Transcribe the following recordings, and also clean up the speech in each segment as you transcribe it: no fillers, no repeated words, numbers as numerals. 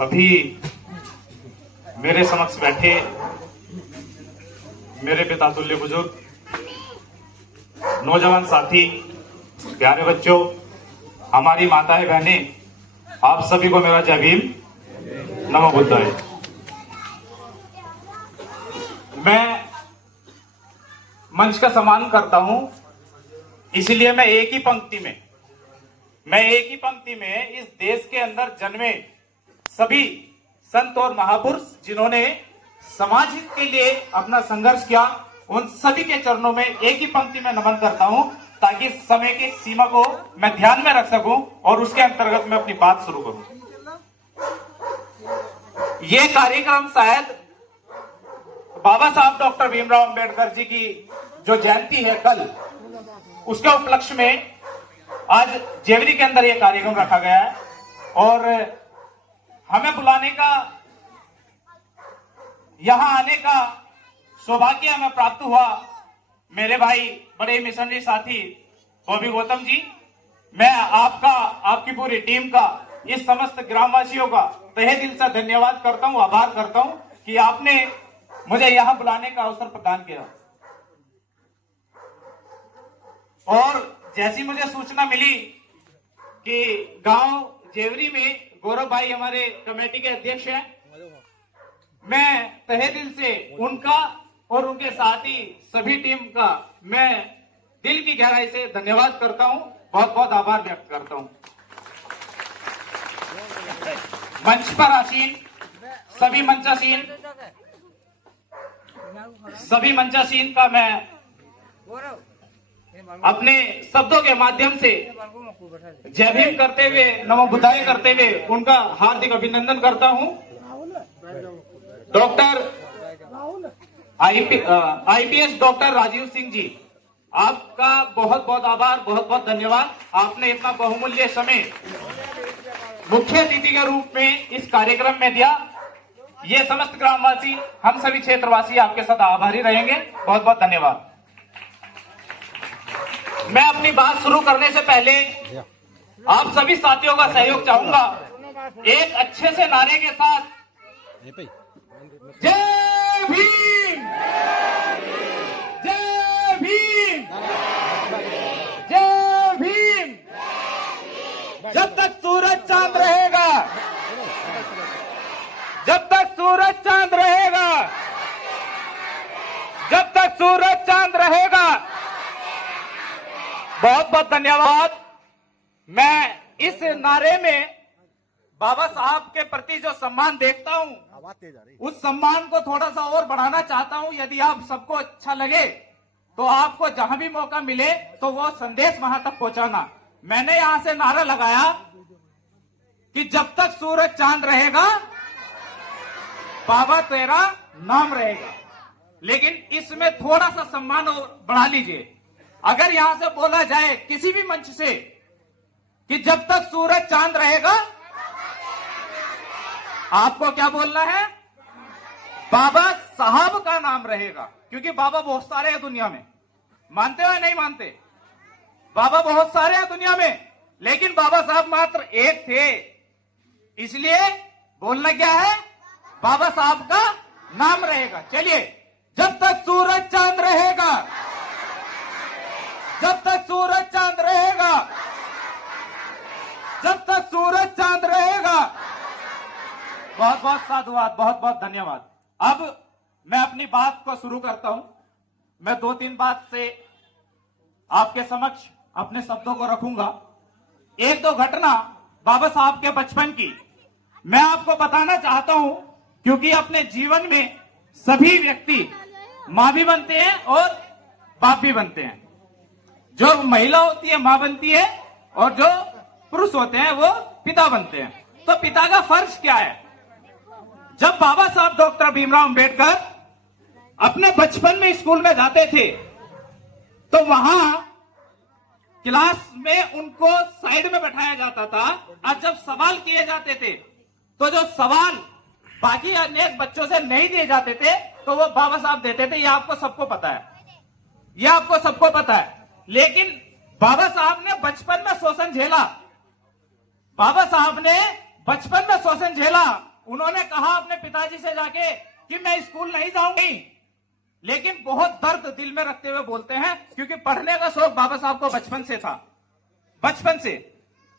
अभी मेरे समक्ष बैठे मेरे पिता तुल्य बुजुर्ग, नौजवान साथी, प्यारे बच्चों, हमारी माताएं बहनें, आप सभी को मेरा जय भीम, नमो बुद्धाय। मैं मंच का सम्मान करता हूं, इसलिए मैं एक ही पंक्ति में इस देश के अंदर जन्मे सभी संत और महापुरुष जिन्होंने समाज हित के लिए अपना संघर्ष किया, उन सभी के चरणों में एक ही पंक्ति में नमन करता हूं, ताकि समय की सीमा को मैं ध्यान में रख सकूं और उसके अंतर्गत मैं अपनी बात शुरू करूं। ये कार्यक्रम शायद बाबा साहब डॉक्टर भीमराव अंबेडकर जी की जो जयंती है कल, उसके उपलक्ष्य में आज जेवरी के अंदर यह कार्यक्रम रखा गया है और हमें बुलाने का, यहां आने का सौभाग्य हमें प्राप्त हुआ। मेरे भाई बड़े मिशनरी साथी बॉबी गौतम जी, मैं आपका, आपकी पूरी टीम का, इस समस्त ग्रामवासियों का तहे दिल से धन्यवाद करता हूं, आभार करता हूं कि आपने मुझे यहां बुलाने का अवसर प्रदान किया। और जैसी मुझे सूचना मिली कि गांव जेवरी में गौरव भाई हमारे कमेटी के अध्यक्ष हैं, मैं तहे दिल से उनका और उनके साथी सभी टीम का मैं दिल की गहराई से धन्यवाद करता हूं, बहुत बहुत आभार व्यक्त करता हूं। मंच पर आसीन सभी मंचासीन का मैं अपने शब्दों के माध्यम से जय भीम करते हुए, नमो बुद्धाय करते हुए उनका हार्दिक अभिनंदन करता हूं। Doctor IPS doctor Rajeev Singh ji, आपका बहुत बहुत आभार, बहुत बहुत धन्यवाद। आपने इतना बहुमूल्य समय मुख्य अतिथि के रूप में इस कार्यक्रम में दिया। ये समस्त ग्रामवासी, हम सभी क्षेत्रवासी आपके साथ आभारी रहेंगे। बहुत बहुत धन्यवाद। मैं अपनी बात शुरू करने से पहले आप सभी साथियों का सहयोग चाहूंगा। एक अच्छे से नारे के साथ जय भीम, जय भीम, जय भीम। जब तक सूरज चांद रहेगा, जब तक सूरज चांद रहेगा, जब तक सूरज चांद रहेगा। बहुत बहुत धन्यवाद। मैं इस नारे में बाबा साहब के प्रति जो सम्मान देखता हूं, उस सम्मान को थोड़ा सा और बढ़ाना चाहता हूं। यदि आप सबको अच्छा लगे तो आपको जहां भी मौका मिले तो वो संदेश वहां तक पहुंचाना। मैंने यहां से नारा लगाया कि जब तक सूरज चांद रहेगा बाबा तेरा नाम रहेगा, लेकिन इसमें थोड़ा सा सम्मान और बढ़ा लीजिए। अगर यहां से बोला जाए किसी भी मंच से कि जब तक सूरज चांद रहेगा, आपको क्या बोलना है? बाबा साहब का नाम रहेगा, क्योंकि बाबा बहुत सारे हैं दुनिया में। मानते हो या नहीं मानते? बाबा बहुत सारे हैं दुनिया में, लेकिन बाबा साहब मात्र एक थे। इसलिए बोलना क्या है? बाबा साहब का नाम रहेगा। चलिए, जब तक सूरज चांद रहेगा, जब तक सूरज चांद रहेगा, जब तक सूरज चांद रहेगा। बहुत बहुत साधुवाद, बहुत बहुत धन्यवाद। अब मैं अपनी बात को शुरू करता हूं। मैं 2-3 बात से आपके समक्ष अपने शब्दों को रखूंगा। 1-2 घटना बाबा साहब के बचपन की मैं आपको बताना चाहता हूं, क्योंकि अपने जीवन में सभी व्यक्ति मां भी बनते हैं और बाप भी बनते हैं। जो महिला होती है मां बनती है और जो पुरुष होते हैं वो पिता बनते हैं। तो पिता का फर्ज क्या है? जब बाबा साहब डॉक्टर भीमराव अंबेडकर अपने बचपन में स्कूल में जाते थे तो वहां क्लास में उनको साइड में बैठाया जाता था, और जब सवाल किए जाते थे तो जो सवाल बाकी अनेक बच्चों से नहीं दिए जाते थे तो वो बाबा साहब देते थे। ये आपको सबको पता है। ये आपको सबको पता है। लेकिन बाबा साहब ने बचपन में शोषण झेला। बाबा साहब ने बचपन में शोषण झेला। उन्होंने कहा अपने पिताजी से जाके कि मैं स्कूल नहीं जाऊंगी, लेकिन बहुत दर्द दिल में रखते हुए बोलते हैं, क्योंकि पढ़ने का शौक बाबा साहब को बचपन से था। बचपन से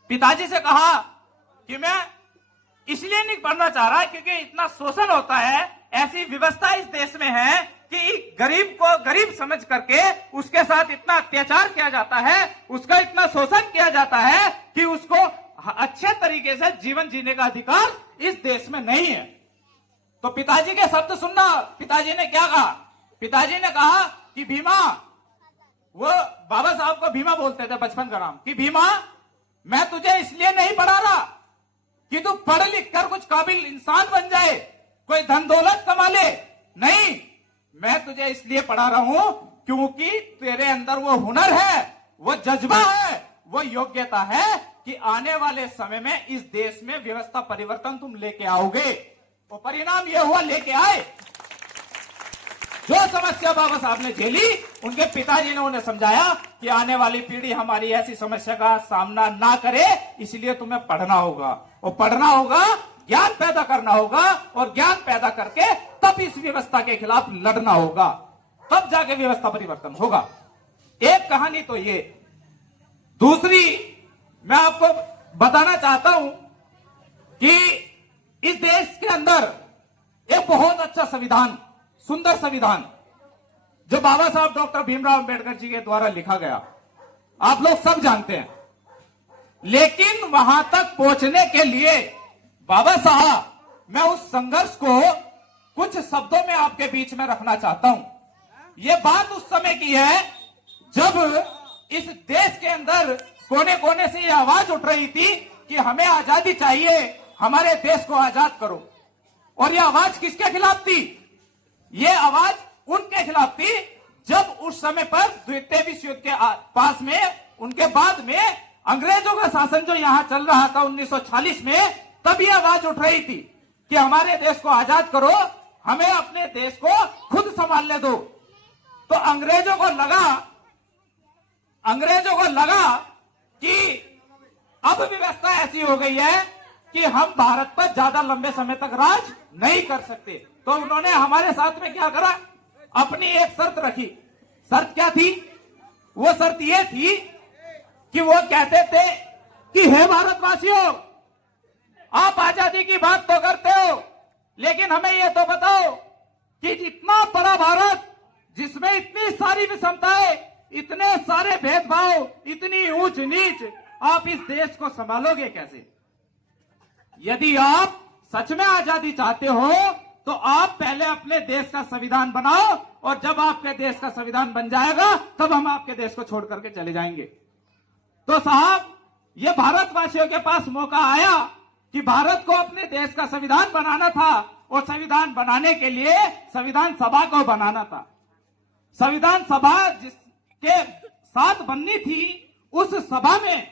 पिताजी से कहा कि मैं इसलिए नहीं पढ़ना चाह रहा क्योंकि इतना शोषण होता है, ऐसी व्यवस्था इस देश में है कि गरीब को गरीब समझ करके उसके साथ इतना अत्याचार किया जाता है, उसका इतना शोषण किया जाता है कि उसको अच्छे तरीके से जीवन जीने का अधिकार इस देश में नहीं है। तो पिताजी के शब्द सुनना। पिताजी ने क्या कहा? पिताजी ने कहा कि भीमा, वो बाबा साहब को भीमा बोलते थे बचपन का नाम, कि भीमा मैं तुझे इसलिए नहीं पढ़ा रहा कि तू पढ़ लिख कर कुछ काबिल इंसान बन जाए, कोई धन दौलत कमा ले। नहीं, मैं तुझे इसलिए पढ़ा रहा हूं क्योंकि तेरे अंदर वो हुनर है, वो जज्बा है, वो योग्यता है कि आने वाले समय में इस देश में व्यवस्था परिवर्तन तुम लेके आओगे। वो परिणाम ये हुआ, लेके आए। जो समस्या बाबा साहब ने झेली, उनके पिताजी ने उन्हें समझाया कि आने वाली पीढ़ी हमारी ऐसी समस्या का सामना ना करे, इसलिए तुम्हें पढ़ना होगा। और पढ़ना होगा, ज्ञान पैदा करना होगा, और ज्ञान पैदा करके तब इस व्यवस्था के खिलाफ लड़ना होगा, तब जाके व्यवस्था परिवर्तन होगा। एक कहानी तो ये। दूसरी मैं आपको बताना चाहता हूं कि इस देश के अंदर एक बहुत अच्छा संविधान, सुंदर संविधान, जो बाबा साहब डॉक्टर भीमराव अंबेडकर जी के द्वारा लिखा गया, आप लोग सब जानते हैं। लेकिन वहां तक पहुंचने के लिए बाबा साहब, मैं उस संघर्ष को कुछ शब्दों में आपके बीच में रखना चाहता हूं। यह बात उस समय की है जब इस देश के अंदर कोने कोने से यह आवाज उठ रही थी कि हमें आजादी चाहिए, हमारे देश को आजाद करो। और यह आवाज किसके खिलाफ थी? यह आवाज उनके खिलाफ थी जब उस समय पर द्वितीय विश्व युद्ध के पास में, उनके बाद में अंग्रेजों का शासन जो यहां चल रहा था 1940 में, तब यह आवाज उठ रही थी कि हमारे देश को आजाद करो, हमें अपने देश को खुद संभालने दो। तो अंग्रेजों को लगा कि अब व्यवस्था ऐसी हो गई है कि हम भारत पर ज्यादा लंबे समय तक राज नहीं कर सकते। तो उन्होंने हमारे साथ में क्या करा? अपनी एक शर्त रखी। शर्त क्या थी? वो शर्त ये थी कि वो कहते थे कि हे भारतवासियों, आप आजादी की बात तो करते हो, लेकिन हमें ये तो बताओ कि इतना बड़ा भारत जिसमें इतनी सारी विषमताएं, इतने सारे भेदभाव, इतनी ऊंच नीच, आप इस देश को संभालोगे कैसे? यदि आप सच में आजादी चाहते हो तो आप पहले अपने देश का संविधान बनाओ, और जब आपके देश का संविधान बन जाएगा तब हम आपके देश को छोड़ करके चले जाएंगे। तो साहब, ये भारतवासियों के पास मौका आया कि भारत को अपने देश का संविधान बनाना था, और संविधान बनाने के लिए संविधान सभा को बनाना था। संविधान सभा जिसके साथ बननी थी, उस सभा में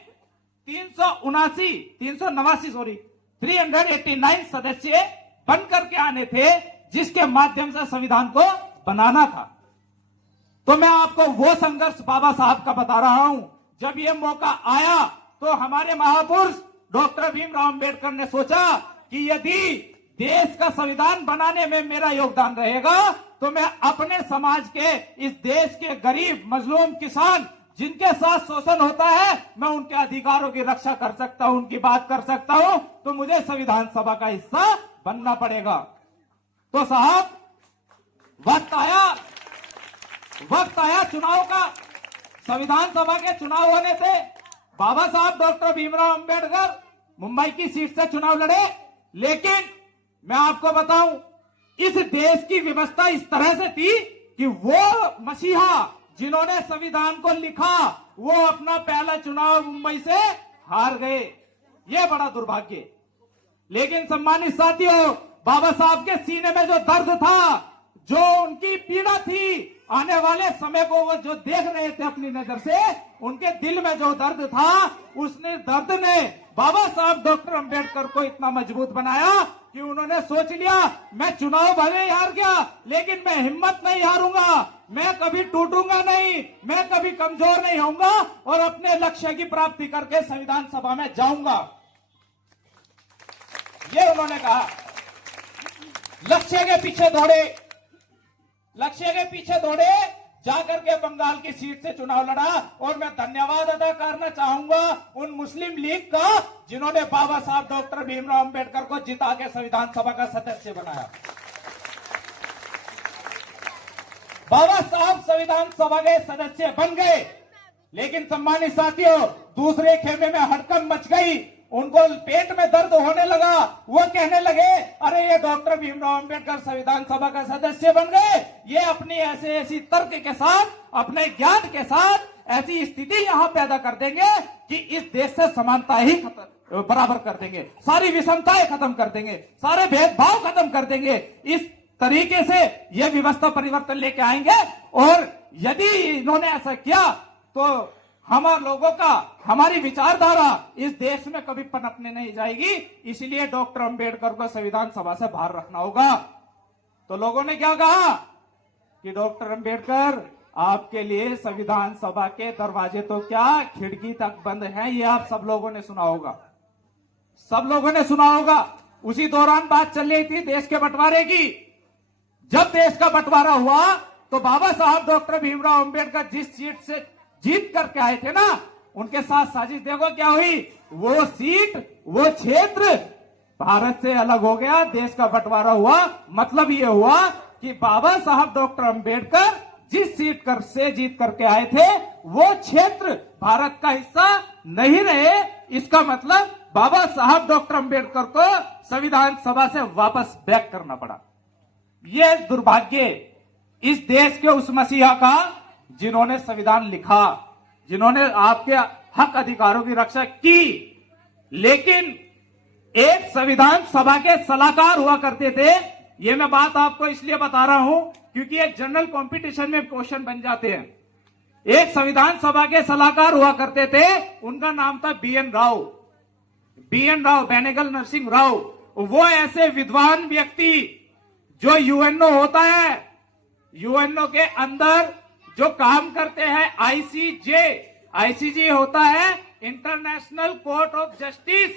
389 सदस्य बन करके आने थे, जिसके माध्यम से संविधान को बनाना था। तो मैं आपको वो संघर्ष बाबा साहब का बता रहा हूं। जब ये मौका आया तो हमारे महापुरुष डॉक्टर भीमराव अंबेडकर ने सोचा कि यदि देश का संविधान बनाने में मेरा योगदान रहेगा तो मैं अपने समाज के, इस देश के गरीब मजलूम किसान जिनके साथ शोषण होता है, मैं उनके अधिकारों की रक्षा कर सकता हूं, उनकी बात कर सकता हूं, तो मुझे संविधान सभा का हिस्सा बनना पड़ेगा। तो साहब, वक्त आया चुनाव का। संविधान सभा के चुनाव होने थे। बाबा साहब डॉक्टर भीमराव अंबेडकर मुंबई की सीट से चुनाव लड़े। लेकिन मैं आपको बताऊं, इस देश की व्यवस्था इस तरह से थी कि वो मसीहा जिन्होंने संविधान को लिखा, वो अपना पहला चुनाव मुंबई से हार गए। ये बड़ा दुर्भाग्य। लेकिन सम्मानित साथियों, बाबा साहब के सीने में जो दर्द था, जो उनकी पीड़ा थी, आने वाले समय को वो जो देख रहे थे अपनी नजर से, उनके दिल में जो दर्द था, उसने दर्द ने बाबा साहब डॉक्टर अंबेडकर को इतना मजबूत बनाया कि उन्होंने सोच लिया, मैं चुनाव भले हार गया, लेकिन मैं हिम्मत नहीं हारूंगा। मैं कभी टूटूंगा नहीं, मैं कभी कमजोर नहीं होऊंगा और अपने लक्ष्य की प्राप्ति करके संविधान सभा में जाऊंगा, ये उन्होंने कहा। लक्ष्य के पीछे दौड़े, लक्ष्य के पीछे दौड़े, जाकर के बंगाल की सीट से चुनाव लड़ा। और मैं धन्यवाद अदा करना चाहूंगा उन मुस्लिम लीग का जिन्होंने बाबा साहब डॉक्टर भीमराव अंबेडकर को जिता के संविधान सभा का सदस्य बनाया। बाबा साहब संविधान सभा के सदस्य बन गए, लेकिन सम्मानित साथियों, दूसरे खेमे में हड़कंप मच गई, उनको पेट में दर्द होने लगा। वो कहने लगे, अरे ये डॉक्टर भीमराव अंबेडकर संविधान सभा का सदस्य बन गए, ये अपनी ऐसी तर्क के साथ, अपने ज्ञान के साथ ऐसी स्थिति यहां पैदा कर देंगे कि इस देश से समानता ही बराबर कर देंगे, सारी विषमताएं खत्म कर देंगे, सारे भेदभाव खत्म कर देंगे। इस तरीके से ये व्यवस्था परिवर्तन लेके आएंगे। और यदि इन्होंने ऐसा किया तो हमारे लोगों का, हमारी विचारधारा इस देश में कभी पनपने नहीं जाएगी। इसलिए डॉक्टर अंबेडकर को संविधान सभा से बाहर रखना होगा। तो लोगों ने क्या कहा कि डॉक्टर अंबेडकर, आपके लिए संविधान सभा के दरवाजे तो क्या, खिड़की तक बंद हैं। ये आप सब लोगों ने सुना होगा, सब लोगों ने सुना होगा। उसी दौरान बात चल रही थी देश के बंटवारे की। जब देश का बंटवारा हुआ तो बाबा साहब डॉक्टर भीमराव अंबेडकर जिस सीट से जीत करके आए थे ना, उनके साथ साजिश देखो क्या हुई। वो सीट, वो क्षेत्र भारत से अलग हो गया, देश का बंटवारा हुआ। मतलब ये हुआ कि बाबा साहब डॉक्टर अंबेडकर जिस सीट से जीत करके आए थे, वो क्षेत्र भारत का हिस्सा नहीं रहे। इसका मतलब बाबा साहब डॉक्टर अंबेडकर को संविधान सभा से वापस बैक करना पड़ा। यह दुर्भाग्य इस देश के उस मसीहा का जिन्होंने संविधान लिखा, जिन्होंने आपके हक अधिकारों की रक्षा की, लेकिन एक संविधान सभा के सलाहकार हुआ करते थे। ये मैं बात आपको इसलिए बता रहा हूं क्योंकि एक जनरल कंपटीशन में क्वेश्चन बन जाते हैं। एक संविधान सभा के सलाहकार हुआ करते थे, उनका नाम था BN राव, BN राव, बेनेगल नरसिंह राव। वो ऐसे विद्वान व्यक्ति जो UNO होता है, UNO के अंदर जो काम करते हैं, ICJ होता है इंटरनेशनल कोर्ट ऑफ जस्टिस,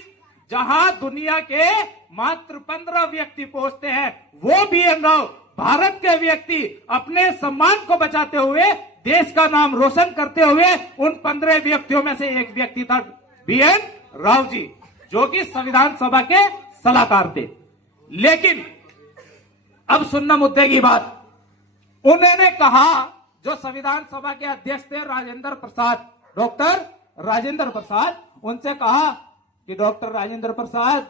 जहां दुनिया के मात्र 15 व्यक्ति पहुंचते हैं। वो BN राव, भारत के व्यक्ति, अपने सम्मान को बचाते हुए, देश का नाम रोशन करते हुए उन 15 व्यक्तियों में से एक व्यक्ति था BN राव जी, जो कि संविधान सभा के सलाहकार थे। लेकिन अब सुनना मुद्दे की बात। उन्होंने कहा, जो संविधान सभा के अध्यक्ष थे राजेंद्र प्रसाद, डॉक्टर राजेंद्र प्रसाद, उनसे कहा कि डॉक्टर राजेंद्र प्रसाद,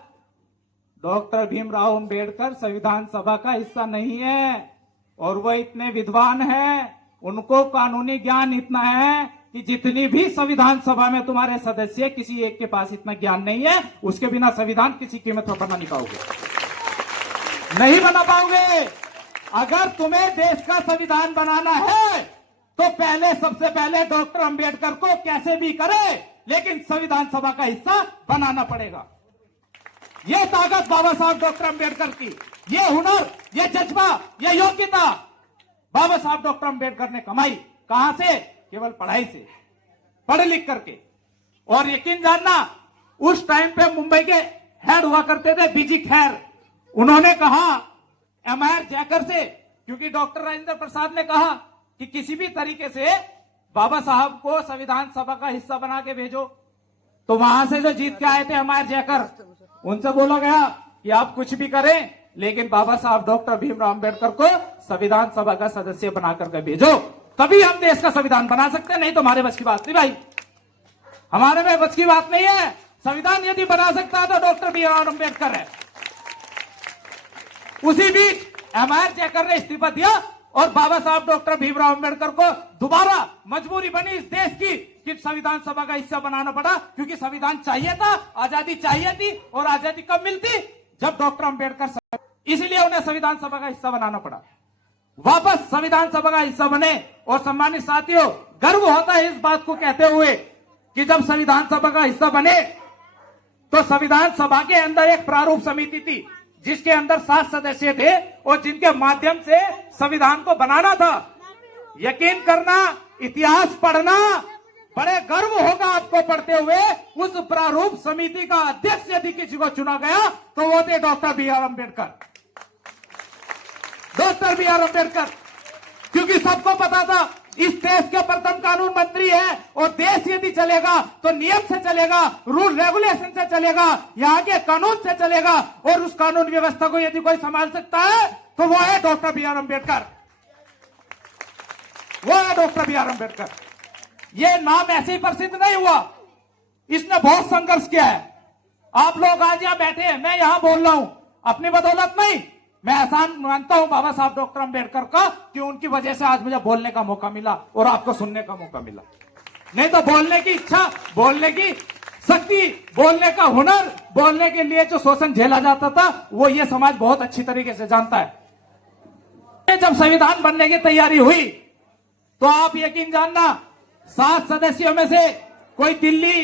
डॉक्टर भीमराव अंबेडकर संविधान सभा का हिस्सा नहीं है और वह इतने विद्वान हैं, उनको कानूनी ज्ञान इतना है कि जितनी भी संविधान सभा में तुम्हारे सदस्य, किसी एक के पास इतना ज्ञान नहीं है। उसके बिना संविधान किसी कीमत पर बना नहीं पाओगे, नहीं बना पाओगे। अगर तुम्हें देश का संविधान बनाना है तो पहले, सबसे पहले डॉक्टर अंबेडकर को कैसे भी करे, लेकिन संविधान सभा का हिस्सा बनाना पड़ेगा। यह ताकत बाबा साहब डॉक्टर अंबेडकर की, यह हुनर, यह जज्बा, यह योग्यता बाबा साहब डॉक्टर अंबेडकर ने कमाई। कहां से? केवल पढ़ाई से, पढ़ लिख करके। और यकीन जानना, उस टाइम पे मुंबई के हेड हुआ करते थे बीजी खैर, उन्होंने कहा एमआर जैकर से, क्योंकि डॉक्टर राजेंद्र प्रसाद ने कहा कि किसी भी तरीके से बाबा साहब को संविधान सभा का हिस्सा बना के भेजो। तो वहां से जो जीत के आए थे एमआर जैकर, उनसे बोला गया कि आप कुछ भी करें, लेकिन बाबा साहब डॉक्टर भीमराव अंबेडकर को संविधान सभा का सदस्य बना करके भेजो, तभी हम देश का संविधान बना सकते हैं। नहीं तो हमारे बस की बात नहीं भाई, हमारे में बस की बात नहीं है। संविधान यदि बना सकता है तो डॉक्टर भीमराव अंबेडकर है। उसी बीच एमआर जैकर ने इस्तीफा दिया और बाबा साहब डॉक्टर भीमराव अंबेडकर को दोबारा मजबूरी बनी इस देश की कि संविधान सभा का हिस्सा बनाना पड़ा, क्योंकि संविधान चाहिए था, आजादी चाहिए थी। और आजादी कब मिलती? जब डॉक्टर अंबेडकर, इसलिए उन्हें संविधान सभा का हिस्सा बनाना पड़ा। वापस संविधान सभा का हिस्सा बने। और सम्मानित साथियों, गर्व होता है इस बात को कहते हुए कि जब संविधान सभा का हिस्सा बने तो संविधान सभा के अंदर एक प्रारूप समिति थी जिसके अंदर 7 सदस्य थे और जिनके माध्यम से संविधान को बनाना था। यकीन करना, इतिहास पढ़ना, बड़े गर्व होगा आपको पढ़ते हुए। उस प्रारूप समिति का अध्यक्ष यदि किसी को चुना गया तो वो थे doctor B R Ambedkar. Doctor B R Ambedkar, क्योंकि सबको पता था इस देश के प्रथम कानून मंत्री है, और देश यदि चलेगा तो नियम से चलेगा, रूल रेगुलेशन से चलेगा, यहाँ के कानून से चलेगा, और उस कानून व्यवस्था को यदि कोई संभाल सकता है तो वो है डॉक्टर बी आर अम्बेडकर। वो है डॉक्टर बी आर अम्बेडकर। ये नाम ऐसे ही प्रसिद्ध नहीं हुआ, इसने बहुत संघर्ष किया है। आप लोग आज यहां बैठे हैं, मैं यहां बोल रहा हूं अपनी बदौलत नहीं, मैं एहसान मानता हूं बाबा साहब डॉक्टर अंबेडकर का कि उनकी वजह से आज मुझे बोलने का मौका मिला और आपको सुनने का मौका मिला। नहीं तो बोलने की इच्छा, बोलने की शक्ति, बोलने का हुनर, बोलने के लिए जो शोषण झेला जाता था वो ये समाज बहुत अच्छी तरीके से जानता है। जब संविधान बनने की तैयारी हुई तो आप यकीन जानना 7 सदस्यों में से कोई दिल्ली,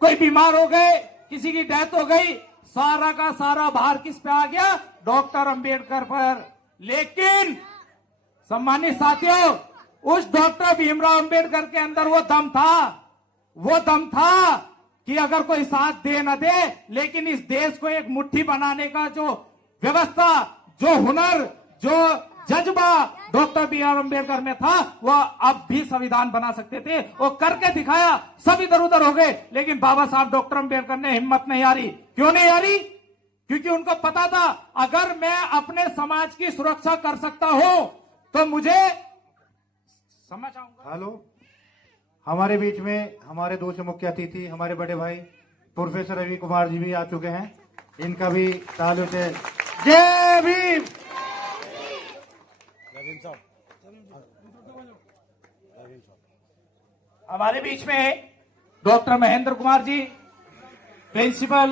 कोई बीमार हो गए, किसी की डेथ हो गई, सारा का सारा भार किस पे आ गया? डॉक्टर अंबेडकर पर। लेकिन सम्मानित साथियों, उस डॉक्टर भीमराव अंबेडकर के अंदर वो दम था कि अगर कोई साथ दे न दे, लेकिन इस देश को एक मुट्ठी बनाने का जो व्यवस्था, जो हुनर, जो जज्बा डॉक्टर बी आर अम्बेडकर में था, वह अब भी संविधान बना सकते थे। वो करके दिखाया, सब इधर उधर हो गए, लेकिन बाबा साहब डॉक्टर अम्बेडकर ने हिम्मत नहीं हारी। क्यों नहीं हारी? क्योंकि उनको पता था अगर मैं अपने समाज की सुरक्षा कर सकता हूं तो मुझे समझ आऊंगा। हेलो, हमारे बीच में हमारे दूसरे मुख्य अतिथि हमारे बड़े भाई प्रोफेसर रवि कुमार जी भी आ चुके हैं, इनका भी तालियों से जय भीम। हमारे बीच में डॉक्टर महेंद्र कुमार जी, प्रिंसिपल